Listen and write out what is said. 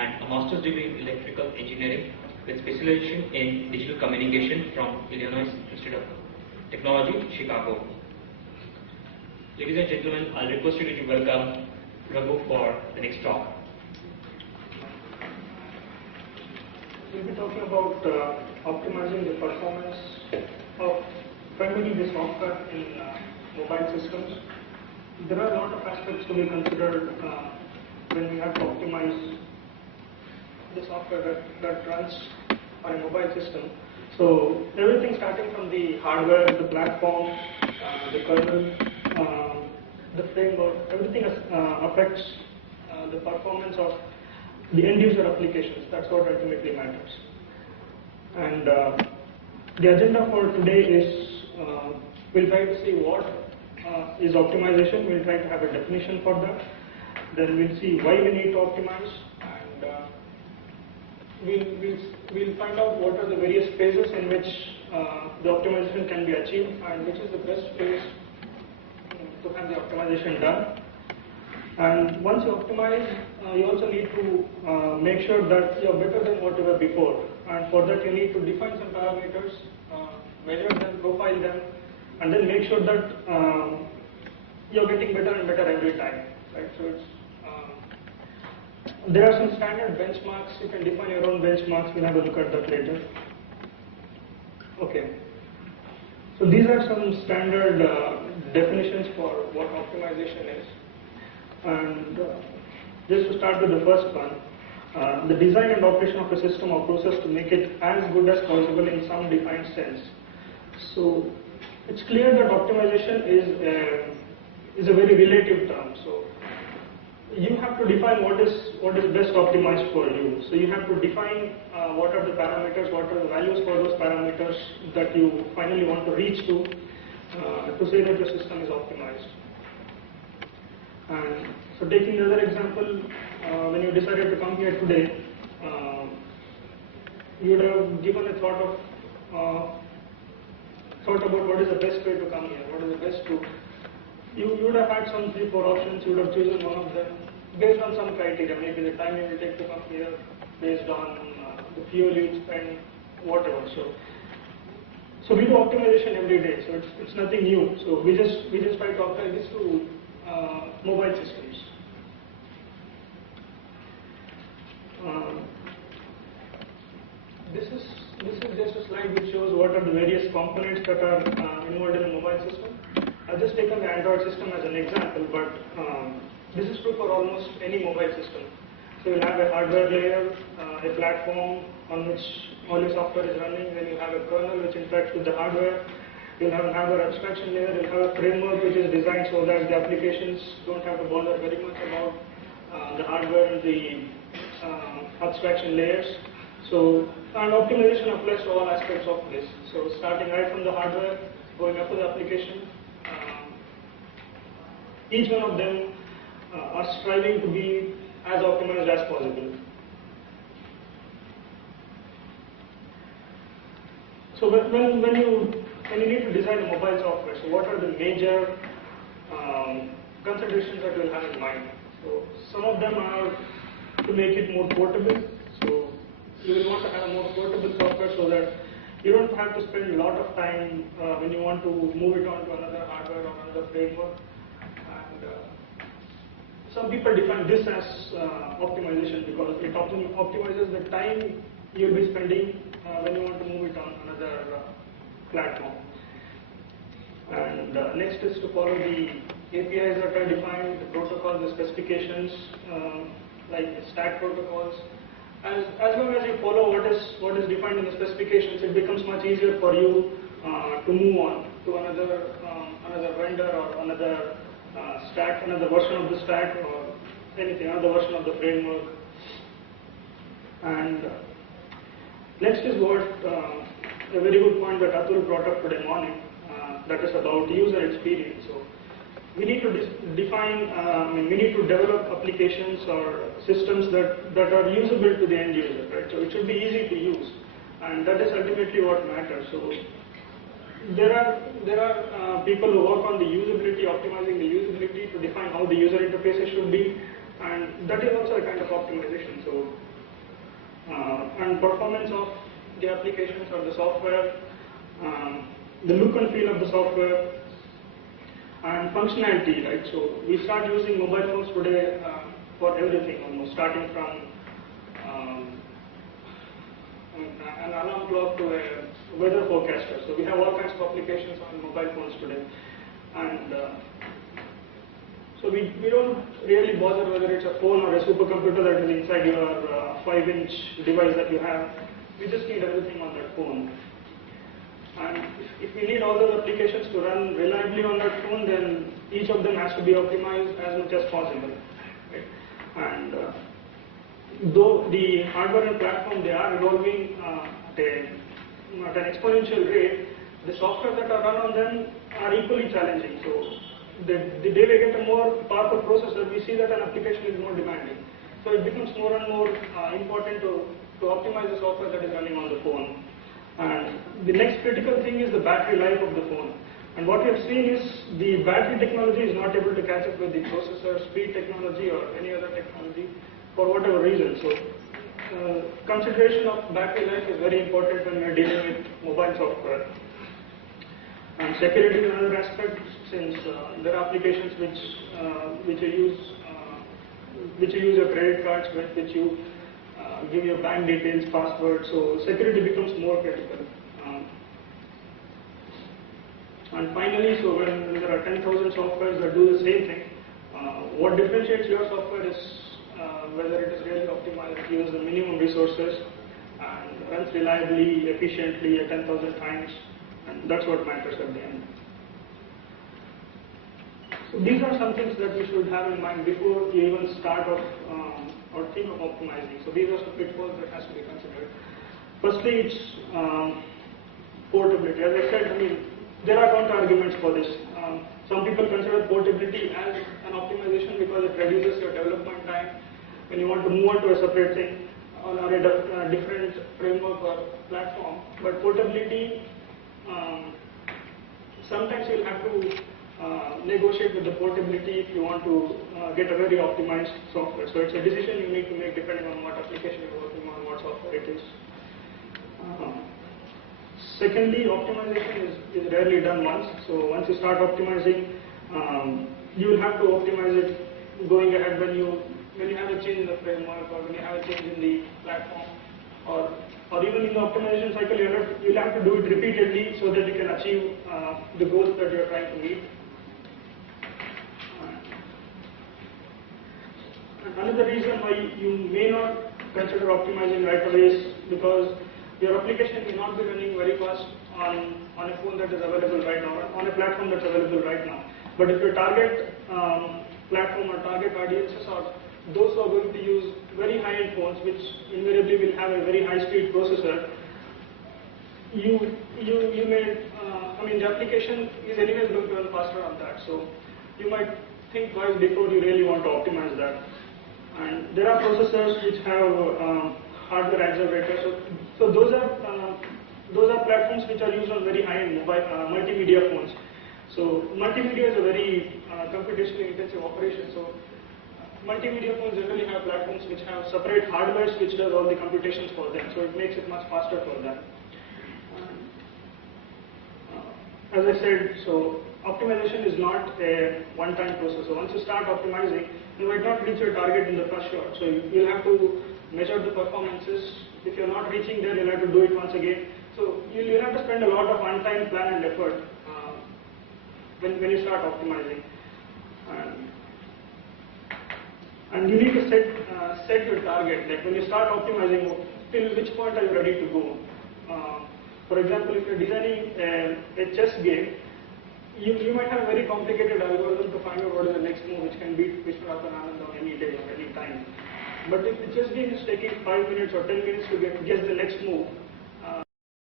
and a master's degree in electrical engineering with specialization in digital communication from Illinois Institute of Technology, Chicago. Ladies and gentlemen, I'll request you to welcome Raghu for the next talk. We'll be talking about optimizing the performance of primarily the software in mobile systems. There are a lot of aspects to be considered when we have to optimize the software that runs on a mobile system. So everything starting from the hardware, the platform, the kernel, the framework, everything affects the performance of the end user applications. That's what ultimately matters. And the agenda for today is we'll try to see what is optimization. We'll try to have a definition for that. Then we'll see why we need to optimize, and we'll find out what are the various phases in which the optimization can be achieved and which is the best phase to have the optimization done. And once you optimize, you also need to make sure that you're better than what you were before. And for that, you need to define some parameters, measure them, profile them, and then make sure that you're getting better and better every time. Right? So there are some standard benchmarks. You can define your own benchmarks. We'll have a look at that later. Okay. So these are some standard definitions for what optimization is. And just to start with the first one, the design and operation of a system or process to make it as good as possible in some defined sense. So it's clear that optimization is a very relative term. So you have to define what is best optimized for you. So you have to define what are the parameters, what are the values for those parameters that you finally want to reach to say that your system is optimized. And so taking the other example, when you decided to come here today, you would have given a thought about what is the best way to come here, what is the best route. You would have had some 3-4 options. You would have chosen one of them based on some criteria, maybe the time you will take to come here, based on the fuel you spend, whatever. So we do optimization every day. So it's nothing new. So we just try to apply this to mobile systems. This is just a slide which shows what are the various components that are involved in a mobile system. I've just taken the Android system as an example, but this is true for almost any mobile system. So you'll have a hardware layer, a platform on which all your software is running, then you have a kernel which interacts with the hardware. You'll have a hardware abstraction layer, you'll have a framework which is designed so that the applications don't have to bother very much about the hardware and the abstraction layers. So, and optimization applies to all aspects of this. So starting right from the hardware, going up to the application, each one of them are striving to be as optimized as possible. So when you need to design a mobile software, so what are the major considerations that you'll have in mind? So some of them are to make it more portable. So you will want to have a more portable software so that you don't have to spend a lot of time when you want to move it on to another hardware or another framework. And some people define this as optimization because it optimizes the time you'll be spending when you want to move it on another platform. And next is to follow the APIs that are defined, the protocols, the specifications, like stack protocols. As long as you follow what is defined in the specifications, it becomes much easier for you to move on to another vendor or another stack, another version of the stack, or anything, another version of the framework. And next is what a very good point that Atul brought up today morning, that is about user experience. So we need to define, we need to develop applications or systems that are usable to the end user, right? So it should be easy to use, and that is ultimately what matters. So there are people who work on the usability, optimizing the usability to define how the user interfaces should be, and that is also a kind of optimization. So and performance of the applications or the software, the look and feel of the software, and functionality, right? So we start using mobile phones today for everything, almost starting from an alarm clock to a weather forecaster. So we have all kinds of applications on mobile phones today, and so we don't really bother whether it's a phone or a supercomputer that is inside your 5-inch device that you have. We just need everything on that phone. And if we need all those applications to run reliably on that phone, then each of them has to be optimized as much as possible. Right? And though the hardware and platform, they are evolving at an exponential rate, the software that are run on them are equally challenging. So the day we get a more powerful processor, we see that an application is more demanding. So it becomes more and more important to optimize the software that is running on the phone. And the next critical thing is the battery life of the phone. And what we have seen is the battery technology is not able to catch up with the processor speed technology or any other technology for whatever reason. So consideration of battery life is very important when we are dealing with mobile software. And security is another aspect, since there are applications which you use your credit cards with, which you give your bank details, password. So security becomes more critical. And finally, so when there are 10,000 softwares that do the same thing, what differentiates your software is whether it is really optimized, it uses the minimum resources, and runs reliably, efficiently at 10,000 times. And that's what matters at the end. So these are some things that we should have in mind before you even start off or think of optimizing. So these are some pitfalls that has to be considered. Firstly, it's portability. As I said, there are counter arguments for this. Some people consider portability as an optimization because it reduces your development time when you want to move on to a separate thing on a different framework or platform. But portability, sometimes you'll have to negotiate with the portability if you want to get a very optimized software. So it's a decision you need to make depending on what application you're working on, what software it is. Secondly, optimization is rarely done once. So once you start optimizing, you will have to optimize it going ahead when you have a change in the framework or when you have a change in the platform, or even in the optimization cycle, you'll have to do it repeatedly so that you can achieve the goals that you're trying to meet. Another reason why you may not consider optimizing right away is because your application may not be running very fast on a phone that is available right now, on a platform that's available right now. But if your target platform or target audiences are those who are going to use very high-end phones, which invariably will have a very high-speed processor, you may, the application is anyways going to run faster on that. So you might think twice before you really want to optimize that. And there are processors which have hardware accelerators. So those are platforms which are used on very high-end multimedia phones. So multimedia is a very computationally intensive operation. So multimedia phones generally have platforms which have separate hardware which does all the computations for them. So it makes it much faster for them. As I said, so optimization is not a one-time process. So once you start optimizing, you might not reach your target in the first shot. So you'll have to measure the performances. If you're not reaching there, you'll have to do it once again. So you'll have to spend a lot of one-time plan and effort when you start optimizing. And you need to set your target. Like when you start optimizing, till which point are you ready to go? For example, if you're designing a chess game, you might have a very complicated algorithm to find out what is the next move which can beat Vishwanathan Anand on any day or any time. But if the chess game is taking 5 minutes or 10 minutes to guess the next move,